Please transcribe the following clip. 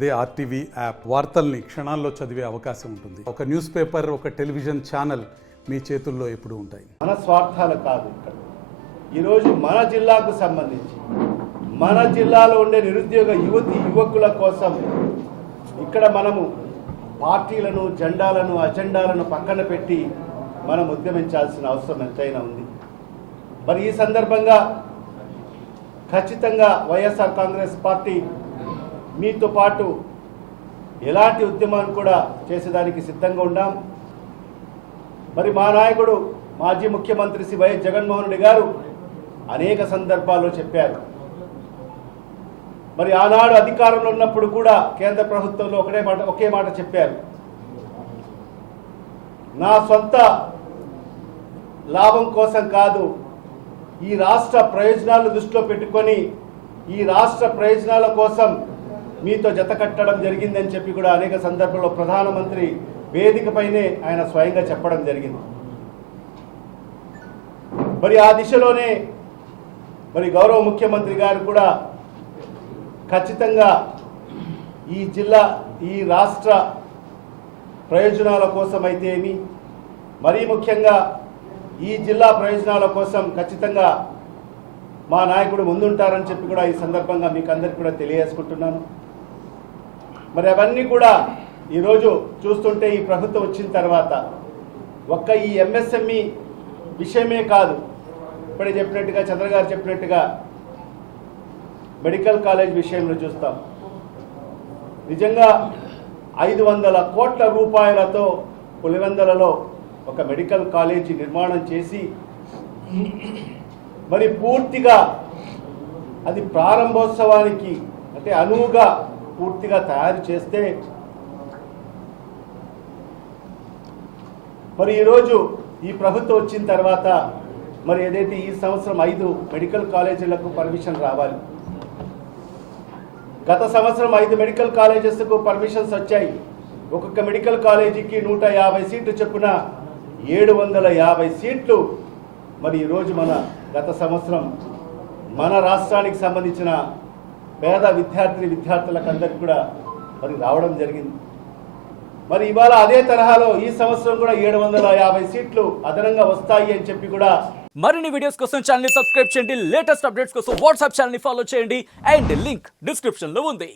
అదే RTV app వార్తల్ని క్షణాల్లో చదివే అవకాశం ఉంటుంది. ఒక న్యూస్ పేపర్, ఒక టెలివిజన్ ఛానల్ మీ చేతుల్లో ఎప్పుడూ ఉంటాయి. మన స్వార్థాలు కాదు. ఇక్కడ ఈరోజు మన జిల్లాకు సంబంధించి మన జిల్లాలో ఉండే నిరుద్యోగ యువకుల కోసం ఇక్కడ మనము పార్టీలను, జెండాలను, అజెండాలను పక్కన పెట్టి మనం ఉద్యమించాల్సిన అవసరం ఎంతైనా ఉంది. మరి ఈ సందర్భంగా ఖచ్చితంగా వైఎస్ఆర్ కాంగ్రెస్ పార్టీ మీతో పాటు ఎలాంటి ఉద్యమాన్ని కూడా చేసేదానికి సిద్ధంగా ఉన్నాం. మరి మా నాయకుడు మాజీ ముఖ్యమంత్రి శ్రీ వైఎస్ జగన్మోహన్ రెడ్డి గారు అనేక సందర్భాల్లో చెప్పారు. మరి ఆనాడు అధికారంలో ఉన్నప్పుడు కూడా కేంద్ర ప్రభుత్వంలో ఒకే మాట చెప్పారు. నా సొంత లాభం కోసం కాదు, ఈ రాష్ట్ర ప్రయోజనాలను దృష్టిలో పెట్టుకొని ఈ రాష్ట్ర ప్రయోజనాల కోసం మీతో జత కట్టడం జరిగిందని చెప్పి కూడా అనేక సందర్భాల్లో ప్రధానమంత్రి వేదికపైనే ఆయన స్వయంగా చెప్పడం జరిగింది. మరి ఆ దిశలోనే మరి గౌరవ ముఖ్యమంత్రి గారు కూడా ఖచ్చితంగా ఈ జిల్లా, ఈ రాష్ట్ర ప్రయోజనాల కోసం అయితేమి, మరీ ముఖ్యంగా ఈ జిల్లా ప్రయోజనాల కోసం ఖచ్చితంగా మా నాయకుడు ముందుంటారని చెప్పి కూడా ఈ సందర్భంగా మీకు అందరికీ కూడా తెలియజేసుకుంటున్నాను. మరి అవన్నీ కూడా ఈరోజు చూస్తుంటే ఈ ప్రభుత్వం వచ్చిన తర్వాత ఒక్క ఈ ఎంఎస్ఎంఈ విషయమే కాదు, ఇప్పుడే చెప్పినట్టుగా చంద్రగారు చెప్పినట్టుగా మెడికల్ కాలేజ్ విషయంలో చూస్తాం. నిజంగా 500 కోట్ల రూపాయలతో పులివెందులలో ఒక మెడికల్ కాలేజీ నిర్మాణం చేసి మరి పూర్తిగా అది ప్రారంభోత్సవానికి అంటే అనువుగా పూర్తిగా తయారు చేస్తే మరి ఈరోజు ఈ ప్రభుత్వం వచ్చిన తర్వాత మరి ఏదైతే ఈ సంవత్సరం 5 మెడికల్ కాలేజీలకు పర్మిషన్ రావాలి. గత సంవత్సరం 5 మెడికల్ కాలేజెస్కు పర్మిషన్స్ వచ్చాయి. ఒక్కొక్క మెడికల్ కాలేజీకి 150 సీట్లు చొప్పున 750 సీట్లు మరి ఈరోజు మన గత సంవత్సరం మన రాష్ట్రానికి సంబంధించిన పేద విద్యార్థులకు అందరికీ కూడా మరి రావడం జరిగింది. మరి ఇవాళ అదే తరహాలో ఈ సంవత్సరం కూడా 750 సీట్లు అదనంగా వస్తాయి అని చెప్పి కూడా. మరిన్ని వీడియోస్ కోసం ఛానల్ ని సబ్స్క్రైబ్ చేయండి. లేటెస్ట్ అప్డేట్స్ కోసం వాట్సాప్ ఛానల్ ని ఫాలో చేయండి. అండ్ లింక్ డిస్క్రిప్షన్ లో ఉంది.